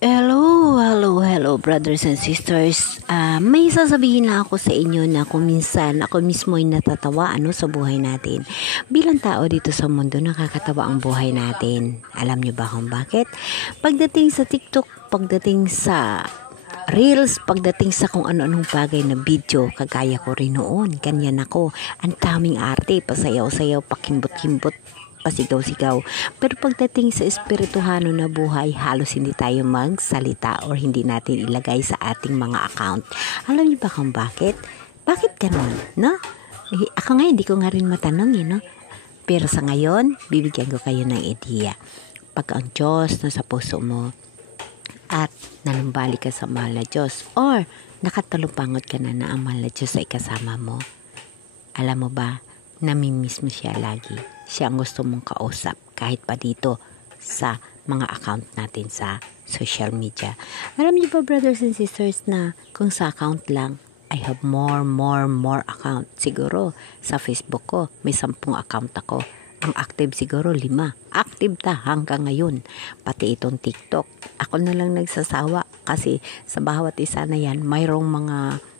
Hello, brothers and sisters. May sasabihin lang ako sa inyo na kung minsan ako mismo ay natatawa sa buhay natin. Bilang tao dito sa mundo, nakakatawa ang buhay natin. Alam niyo ba kung bakit? Pagdating sa TikTok, pagdating sa Reels, pagdating sa kung ano-anong bagay na video, kagaya ko rin noon, ganyan ako. Ang daming arte, pasayaw-sayaw, pakimbot-kimbot, pasigaw-sigaw. Pero pagdating sa espirituhano na buhay, halos hindi tayo magsalita or hindi natin ilagay sa ating mga account. Alam niyo ba kung bakit? Bakit ganun, no? Ako nga, hindi ko nga rin matanong, no? Pero sa ngayon, bibigyan ko kayo ng ideya. Pag ang Diyos nasa puso mo, at nanumbali ka sa mahal na Diyos, or nakatalupangot ka na ang mahal na Diyos ay kasama mo, alam mo ba, namimiss mo siya lagi. Siya ang gusto mong kausap kahit pa dito sa mga account natin sa social media. Alam niyo ba, brothers and sisters, na kung sa account lang, I have more account. Siguro sa Facebook ko may 10 account ako. Ang active siguro 5. Active hanggang ngayon. Pati itong TikTok. Ako na lang nagsasawa kasi sa bawat isa na yan, mayroong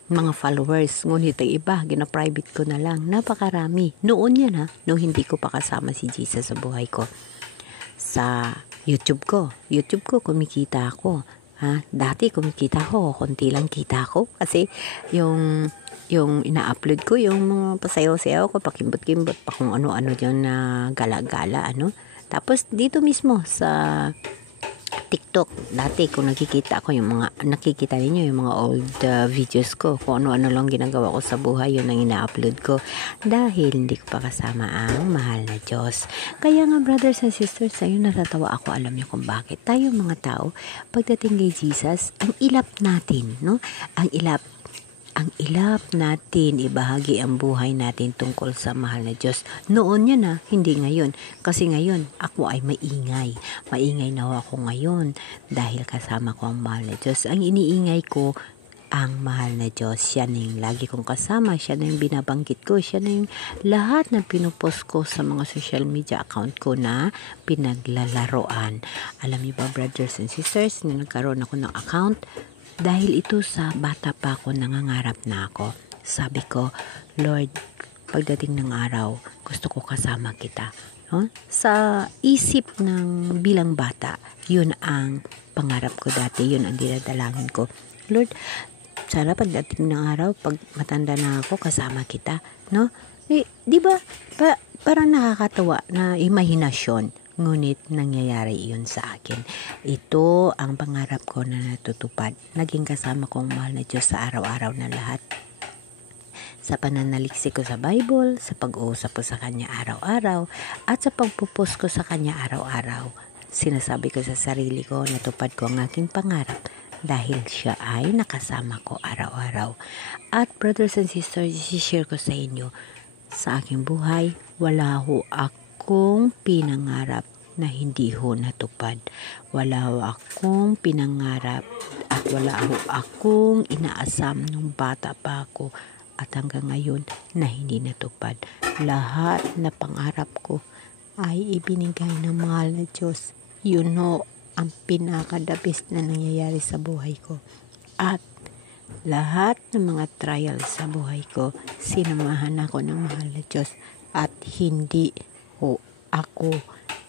mga followers. Ngunit ang iba, gina-private ko na lang. Napakarami. Noon yan Noong hindi ko pa kasama si Jesus sa buhay ko. Sa YouTube ko kumikita ako. Dati kumikita ako, konti lang kita ko. Kasi yung ina-upload ko, yung mga pasayaw-sayaw ko, pakimbot-kimbot, pa kung ano-ano dyan na gala-gala, Tapos dito mismo sa TikTok, dati kung nakikita ninyo yung mga old videos ko, kung ano-ano lang ginagawa ko sa buhay, yun ang ina-upload ko. Dahil hindi ko pa kasama ang mahal na Diyos. Kaya nga, brothers and sisters, sa'yo natatawa ako, alam niyo kung bakit. Tayo mga tao, pagdating kay Jesus, ang ilap natin, no? Ang ilap natin, ibahagi ang buhay natin tungkol sa mahal na Diyos. Noon yan hindi ngayon. Kasi ngayon, ako ay maingay. Maingay na ako ngayon dahil kasama ko ang mahal na Diyos. Ang iniingay ko, ang mahal na Diyos. Siya na yung lagi kong kasama. Siya na yung binabanggit ko. Siya na yung lahat na pinupost ko sa mga social media account ko na pinaglalaroan. Alam niyo ba, brothers and sisters, na nagkaroon ako ng account, dahil ito sa bata pa ako, nangangarap na ako. Sabi ko, Lord, pagdating ng araw, gusto ko kasama kita. No? Sa isip ng bilang bata, yun ang pangarap ko dati, yun ang dinadalangin ko. Lord, sana pagdating ng araw, pag matanda na ako, kasama kita. No? Di ba? Parang nakakatawa na imahinasyon. Ngunit nangyayari iyon sa akin. Ito ang pangarap ko na natutupad. Naging kasama kong mahal na Diyos sa araw-araw na lahat. Sa pananaliksik ko sa Bible, sa pag-uusap ko sa Kanya araw-araw, at sa pagpupost ko sa Kanya araw-araw. Sinasabi ko sa sarili ko, natupad ko ang aking pangarap dahil siya ay nakasama ko araw-araw. At brothers and sisters, i-share ko sa inyo, sa aking buhay, wala ho akong pinangarap na hindi ho natupad. Wala ho akong pinangarap at wala ho akong inaasam nung bata pa ako at hanggang ngayon na hindi natupad. Lahat na pangarap ko ay ibinigay ng mahal na Diyos. Yun ho ang pinaka-the best na nangyayari sa buhay ko. At lahat ng mga trials sa buhay ko, sinamahan ako ng mahal na Diyos at hindi ho ako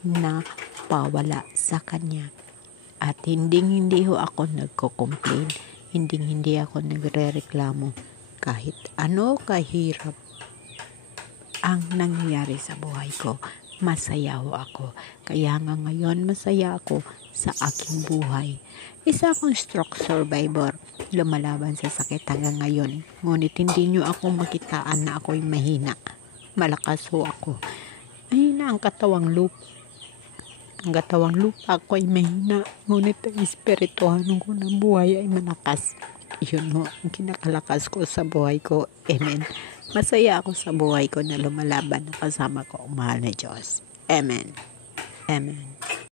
na pawala sa Kanya. At hindi ho ako nagko-complain, hindi ako nagre-reklamo kahit ano kahirap ang nangyayari sa buhay ko. Masaya ho ako. Kaya nga ngayon masaya ako sa aking buhay. Isa akong stroke survivor. Lumalaban sa sakit hanggang ngayon. Ngunit hindi nyo ako makitaan na ako'y mahina. Malakas ho ako. Mahina ang katawang lupa. Ang katawang lupa ako ay mahina. Ngunit ang espirituhan ko ng buhay ay malakas. Yun ho ang kinakalakas ko sa buhay ko. Amen. Masaya ako sa buhay ko na lumalaban na kasama ko ang mahal na Diyos. Amen. Amen.